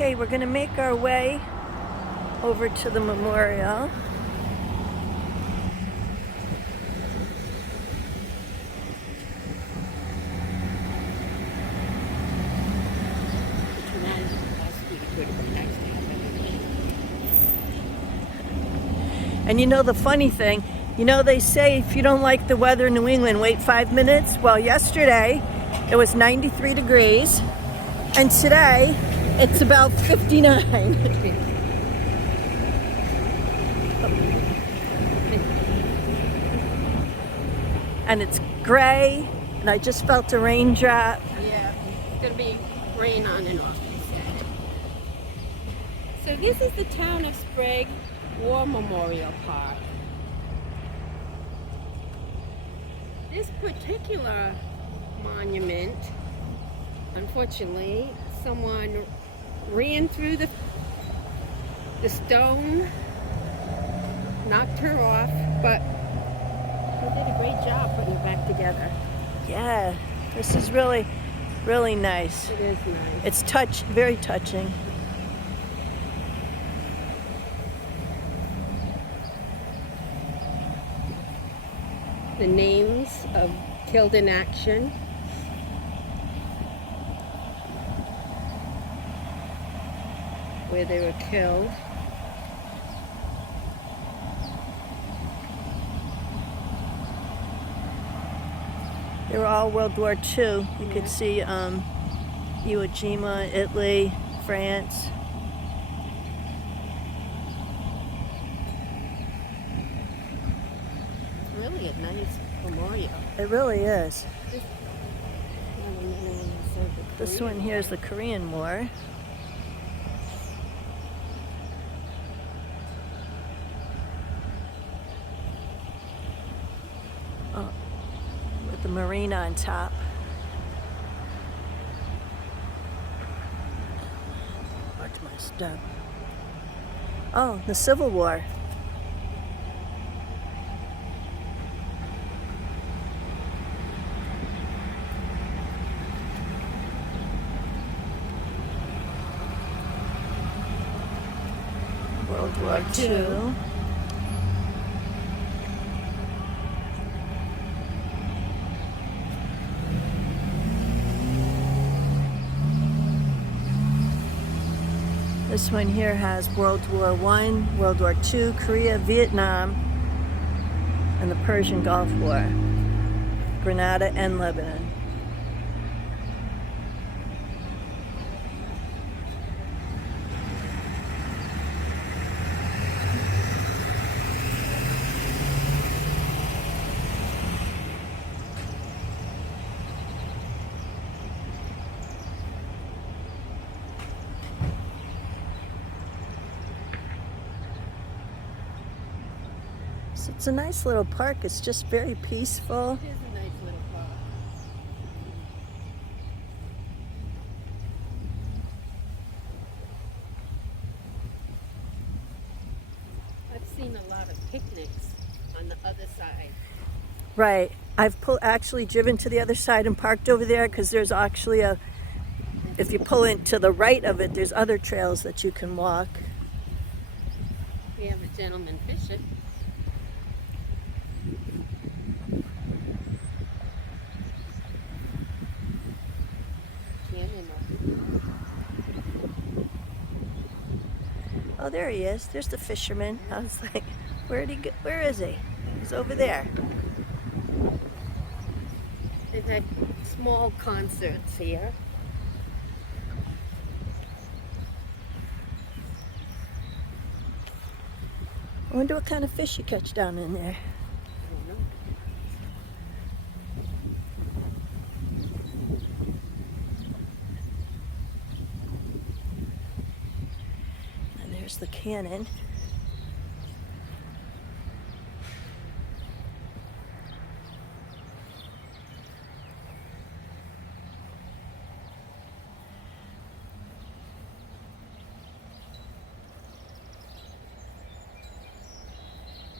Okay, we're gonna make our way over to the memorial. And you know the funny thing, you know they say if you don't like the weather in New England, wait 5 minutes. Well, yesterday it was 93 degrees, and today it's about 59. And it's gray, and I just felt a raindrop. Yeah, it's gonna be rain on and off. So this is the town of Sprague War Memorial Park. This particular monument, unfortunately, someone ran through the stone, knocked her off, but they did a great job putting it back together. Yeah, this is really, really nice. It is nice. It's very touching. The names of killed in action. Where they were killed. They were all World War II. You could see Iwo Jima, Italy, France. It's really a nice memorial. It really is. This one here is the Korean War. Oh, with the marina on top. Watch my step. Oh, the Civil War. World War II. This one here has World War I, World War II, Korea, Vietnam, and the Persian Gulf War, Grenada and Lebanon. It's a nice little park. It's just very peaceful. It is a nice little park. I've seen a lot of picnics on the other side. Right. I've actually driven to the other side and parked over there because there's actually if you pull in to the right of it, there's other trails that you can walk. We have a gentleman fishing. Oh, there he is. There's the fisherman. I was like, where'd he go? Where is he? He's over there. They've had small concerts here. I wonder what kind of fish you catch down in there. I don't know. And there's the cannon.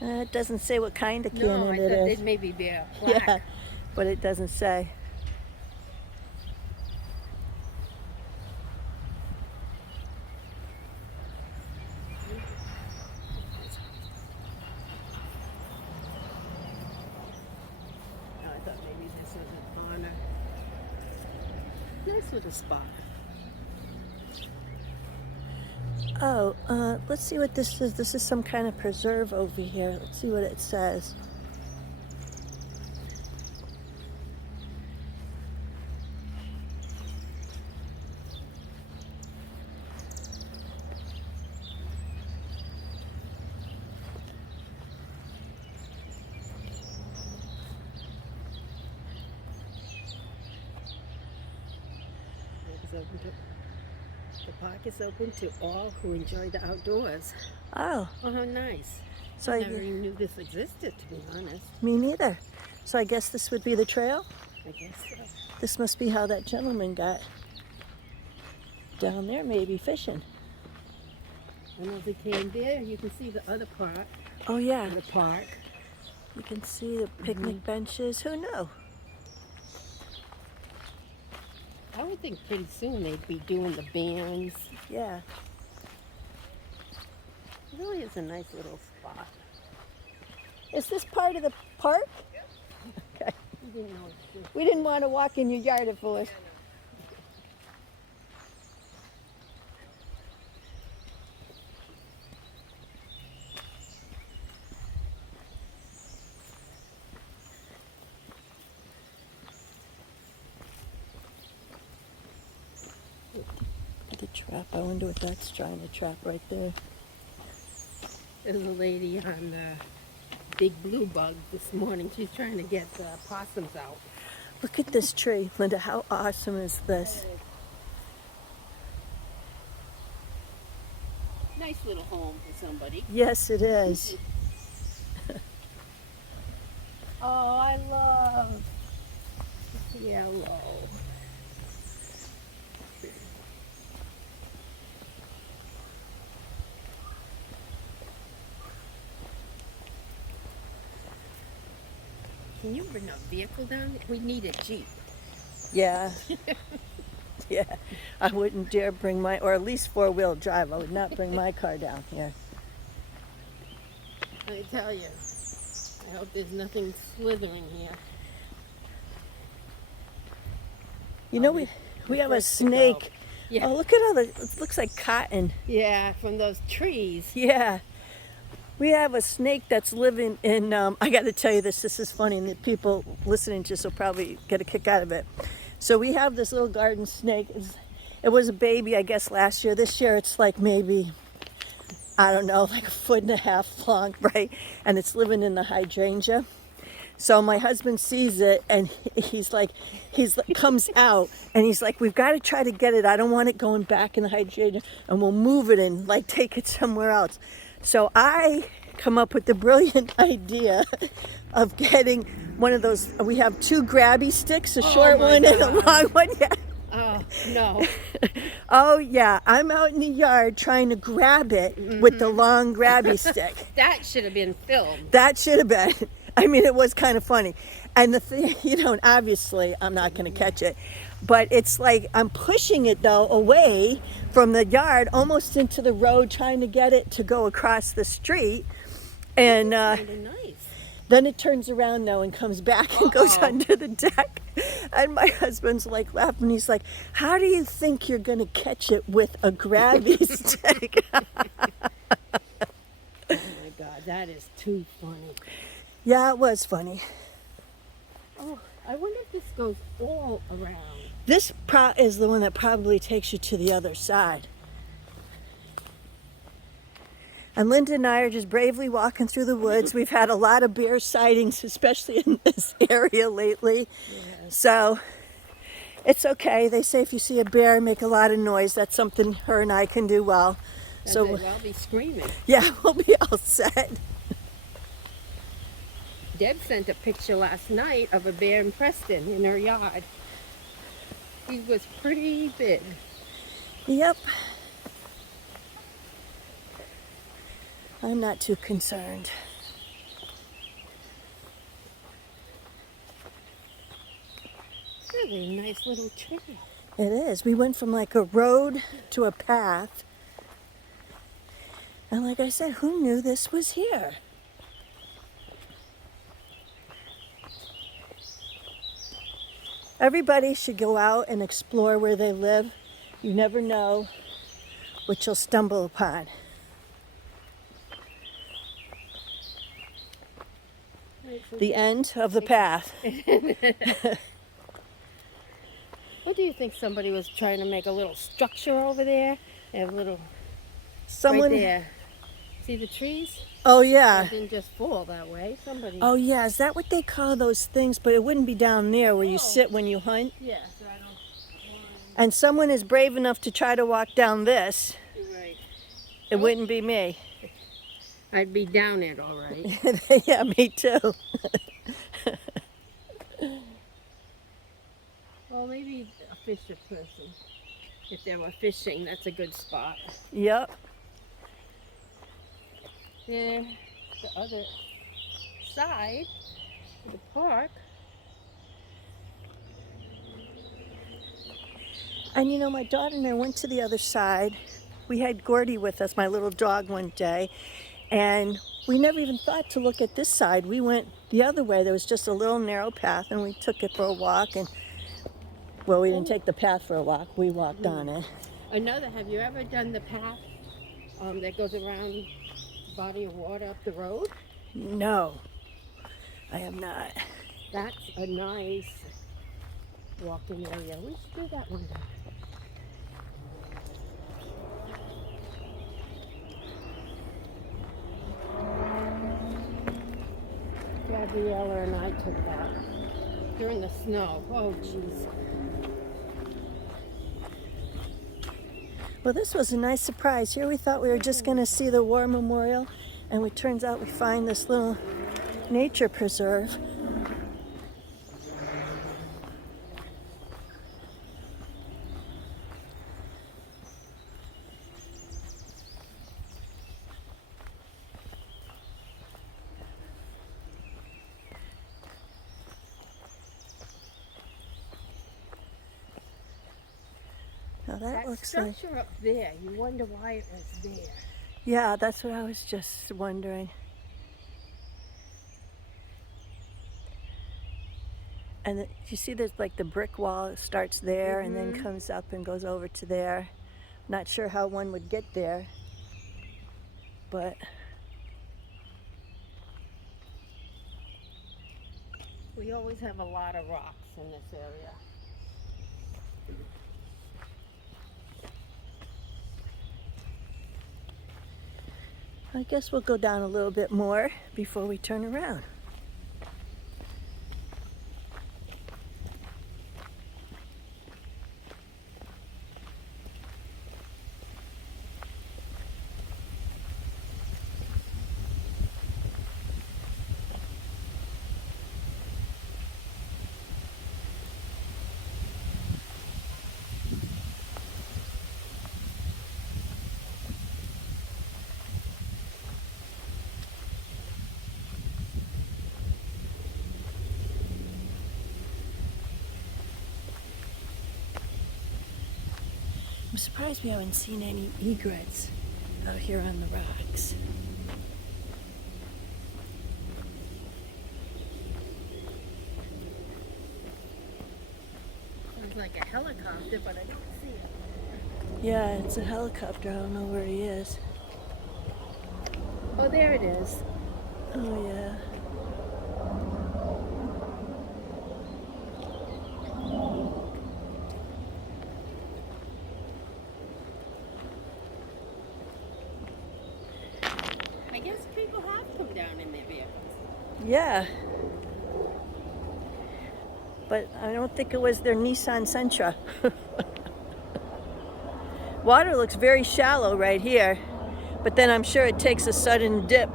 It doesn't say what kind of cannon I it thought is. it maybe be a plaque. Yeah, but it doesn't say. Nice little spot. Oh, let's see what this is. This is some kind of preserve over here. Let's see what it says. The park is open to all who enjoy the outdoors. Oh, Oh, how nice. so I never even knew this existed, to be honest. me neither. So I guess this would be the trail? I guess so. This must be how that gentleman got down there, maybe fishing. And as we came there, you can see the other part Oh yeah, of the park. you can see the picnic benches. Who knew? I would think pretty soon they'd be doing the bands. Yeah. It really is a nice little spot. Is this part of the park? Okay. You didn't know it's just We didn't want to walk in your yard if it was. The trap. I wonder what that's trying to trap right there. There's a lady on the big blue bug this morning. She's trying to get the possums out. Look at this tree, Linda. How awesome is this? Nice little home for somebody. Yes, it is. Oh, I love yellow. Can you bring a vehicle down? We need a Jeep. Yeah. Yeah. I wouldn't dare bring my, or at least four-wheel drive. I would not bring my car down here. I tell you, I hope there's nothing slithering here. You know, we have a snake. Yeah. Oh, look at all the, it looks like cotton. Yeah, from those trees. Yeah. We have a snake that's living in, I got to tell you this is funny, and the people listening to this will probably get a kick out of it. So we have this little garden snake. It was a baby, I guess, last year. This year it's like maybe, I don't know, like 1.5 feet long, right? And it's living in the hydrangea. So my husband sees it and comes out and he's like, we've got to try to get it. I don't want it going back in the hydrangea, and we'll move it and like take it somewhere else. So I come up with the brilliant idea of getting one of those. We have two grabby sticks, a short one and a long one. Yeah. Oh, no. Oh yeah, I'm out in the yard trying to grab it with the long grabby stick. That should have been filmed. That should have been. I mean, it was kind of funny. And the thing, obviously I'm not going to catch it. But it's like I'm pushing it, though, away from the yard, almost into the road, trying to get it to go across the street. And Kind of nice. then it turns around, though, and comes back and goes under the deck. And my husband's like laughing. He's like, how do you think you're going to catch it with a grabby stick? Oh, my God, that is too funny. Yeah, it was funny. Oh, I wonder if this goes all around. This is the one that probably takes you to the other side. And Linda and I are just bravely walking through the woods. We've had a lot of bear sightings, especially in this area lately. Yes. So it's okay. They say if you see a bear make a lot of noise, that's something her and I can do well. So I'll be screaming. yeah, we'll be all set. Deb sent a picture last night of a bear in Preston in her yard. He was pretty big. Yep. I'm not too concerned. Really nice little trail. It is. We went from like a road to a path. And like I said, who knew this was here? Everybody should go out and explore where they live. You never know what you'll stumble upon. The end of the path. What do you think? Somebody was trying to make a little structure over there? They have a little Someone, right there. See the trees? oh yeah. It didn't just fall that way. Somebody. Oh yeah, is that what they call those things? But it wouldn't be down there where you sit when you hunt. Yeah, so I don't. And someone is brave enough to try to walk down this. You're right. It wouldn't be me. I'd be down it, all right. Yeah, me too. Well, maybe a fisher person. If they were fishing, that's a good spot. Yep. There, the other side of the park. And you know, my daughter and I went to the other side. We had Gordy with us, my little dog, one day. And we never even thought to look at this side. We went the other way. There was just a little narrow path, and we took it for a walk. And well, we didn't take the path for a walk. We walked on it. Another, have you ever done the path that goes around the body of water up the road? No, I have not. That's a nice walking area. We should do that one day. Gabriella and I took that during the snow. Oh, jeez. Well, this was a nice surprise. Here we thought we were just going to see the War Memorial, and it turns out we find this little nature preserve. Now that looks like, structure up there, you wonder why it was there. yeah, that's what I was just wondering. And you see there's like the brick wall that starts there and then comes up and goes over to there. Not sure how one would get there, but We always have a lot of rocks in this area. I guess we'll go down a little bit more before we turn around. I'm surprised we haven't seen any egrets out here on the rocks. Sounds like a helicopter, but I didn't see it. Yeah, it's a helicopter. I don't know where he is. Oh, there it is. Oh, yeah. I guess people have come down in their vehicles. Yeah. But I don't think it was their Nissan Sentra. Water looks very shallow right here, but then I'm sure it takes a sudden dip. I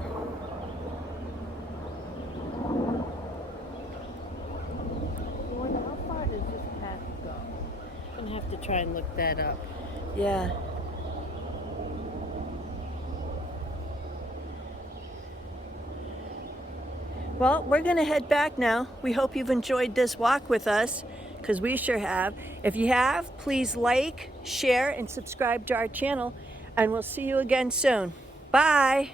wonder how far does this path go? I'm gonna have to try and look that up. Yeah. Well, we're going to head back now. We hope you've enjoyed this walk with us, because we sure have. If you have, please like, share, and subscribe to our channel, and we'll see you again soon. Bye!